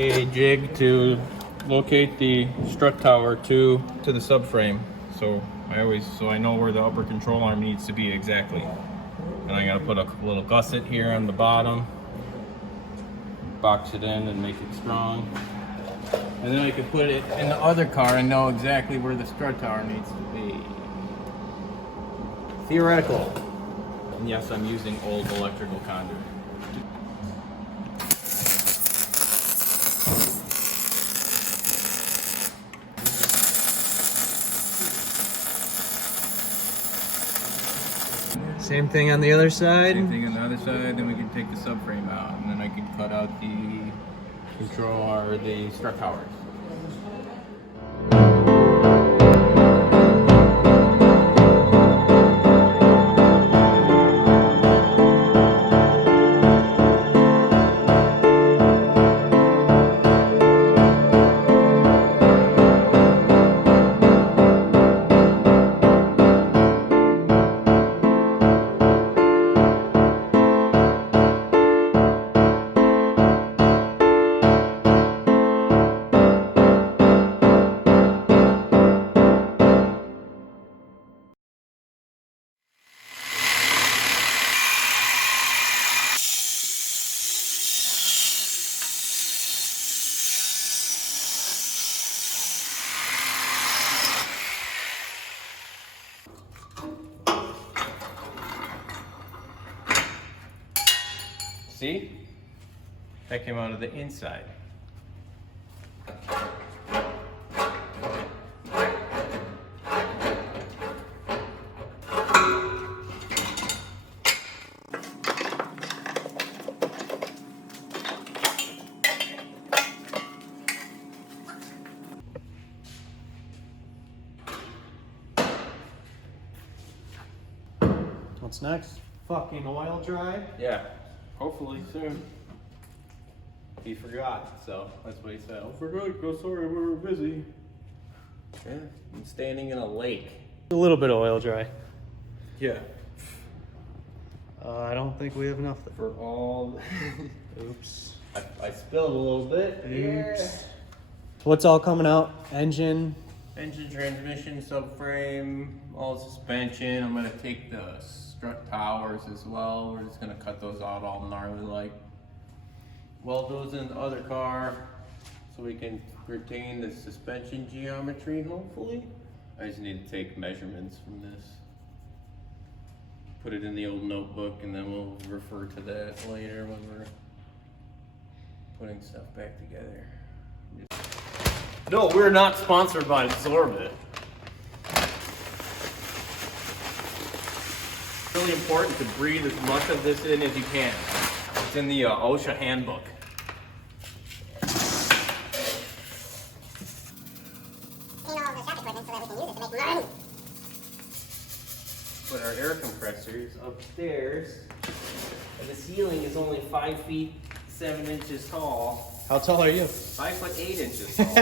A jig to locate the strut tower to the subframe. So I know where the upper control arm needs to be exactly. And I gotta put a little gusset here on the bottom, box it in and make it strong. And then I can put it in the other car and know exactly where the strut tower needs to be. Theoretical. And yes, I'm using old electrical conduit. Same thing on the other side? Same thing on the other side, then we can take the subframe out, and then I can cut out the control or the strut towers. See? That came out of the inside. What's next? Fucking oil dry? Yeah, hopefully soon. He forgot, so that's what he said. I forgot, go sorry, we were busy. Yeah, I'm standing in a lake. A little bit of oil dry. Yeah. I don't think we have enough. For all... Oops. I spilled a little bit. Oops. What's all coming out? Engine? Engine, transmission, subframe, all suspension. I'm gonna take the strut towers as well. We're just gonna cut those out all gnarly like. Weld those in the other car so we can retain the suspension geometry, hopefully. I just need to take measurements from this. Put it in the old notebook and then we'll refer to that later when we're putting stuff back together. No, we're not sponsored by Sorbit. It's really important to breathe as much of this in as you can. It's in the OSHA handbook. Clean all of the shop equipment so that we can use it to make money. But our air compressor is upstairs, and the ceiling is only 5 feet 7 inches tall. How tall are you? 5'8" inches tall.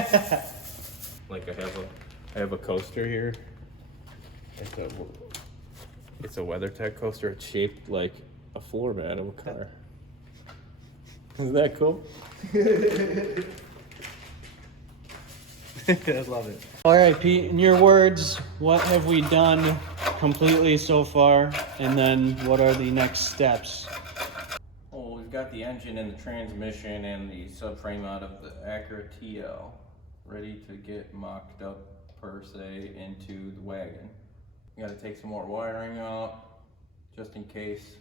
Like I have a coaster here. It's a WeatherTech coaster. It's shaped like a floor mat of a car. Isn't that cool? I love it. All right, Pete, in your words, what have we done completely so far? And then what are the next steps? Well, we've got the engine and the transmission and the subframe out of the Acura TL ready to get mocked up, per se, into the wagon. We gotta take some more wiring out, just in case.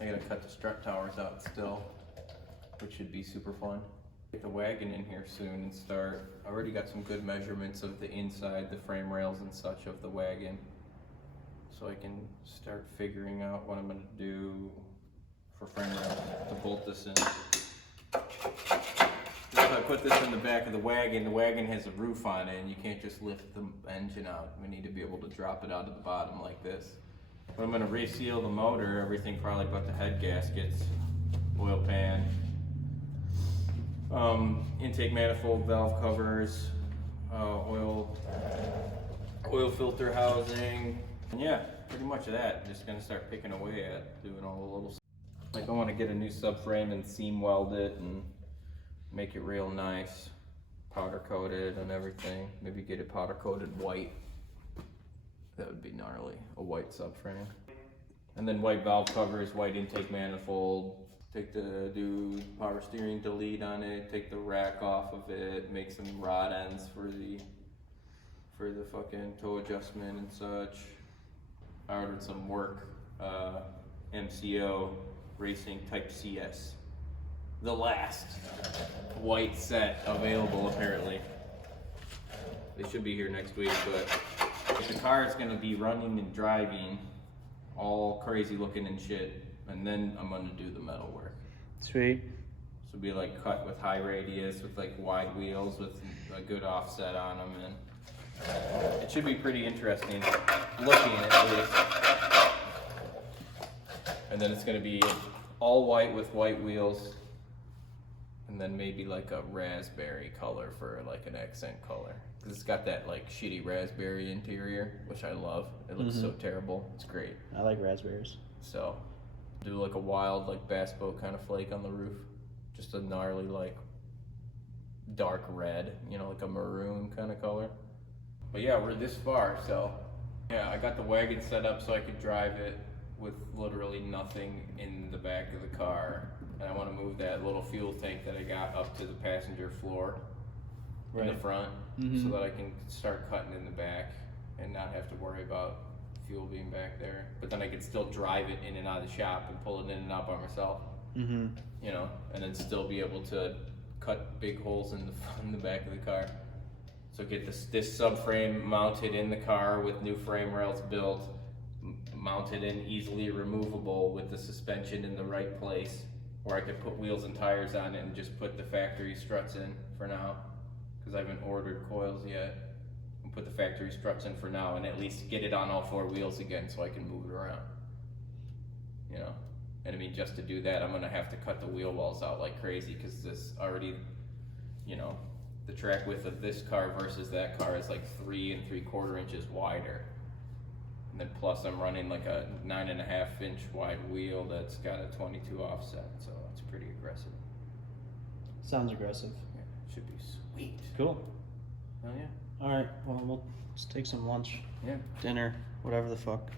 I gotta cut the strut towers out still, which should be super fun. Get the wagon in here soon and start. I already got some good measurements of the inside, the frame rails and such of the wagon. So I can start figuring out what I'm gonna do for frame rails to bolt this in. If I put this in the back of the wagon has a roof on it and you can't just lift the engine out. We need to be able to drop it out of the bottom like this. But I'm gonna reseal the motor, everything probably but the head gaskets, oil pan, intake manifold, valve covers, oil filter housing, and yeah, pretty much of that. I'm just gonna start picking away at doing all the little stuff. Like I want to get a new subframe and seam weld it and make it real nice, powder coated and everything. Maybe get it powder coated white. That would be gnarly, a white subframe. And then white valve covers, white intake manifold. Do power steering delete on it, take the rack off of it, make some rod ends for the fucking toe adjustment and such. I ordered some work, MCO Racing Type CS. The last white set available apparently. They should be here next week, but if the car is gonna be running and driving all crazy looking and shit, and then I'm gonna do the metal work. Sweet. This will be like cut with high radius, with like wide wheels, with a good offset on them, and it should be pretty interesting looking at least. And then it's gonna be all white with white wheels, and then maybe like a raspberry color for like an accent color. Cause it's got that like shitty raspberry interior, which I love. It looks so terrible. It's great. I like raspberries. So, do like a wild like bass boat kind of flake on the roof. Just a gnarly like dark red, you know, like a maroon kind of color. But yeah, we're this far, so yeah, I got the wagon set up so I could drive it with literally nothing in the back of the car. And I want to move that little fuel tank that I got up to the passenger floor in the front, so that I can start cutting in the back and not have to worry about fuel being back there. But then I can still drive it in and out of the shop and pull it in and out by myself, you know, and then still be able to cut big holes in the back of the car. So get this subframe mounted in the car with new frame rails built, mounted in easily removable with the suspension in the right place, where I could put wheels and tires on it and just put the factory struts in for now, because I haven't ordered coils yet. And put the factory struts in for now and at least get it on all four wheels again so I can move it around, you know. And I mean, just to do that, I'm gonna have to cut the wheel wells out like crazy, because this already, you know, the track width of this car versus that car is like 3 3/4 inches wider. And then plus I'm running like a 9.5 inch wide wheel that's got a 22 offset, so it's pretty aggressive. Sounds aggressive. Yeah, it should be sweet. Cool. Oh yeah. All right. Well, let's take some lunch, Yeah. dinner, whatever the fuck.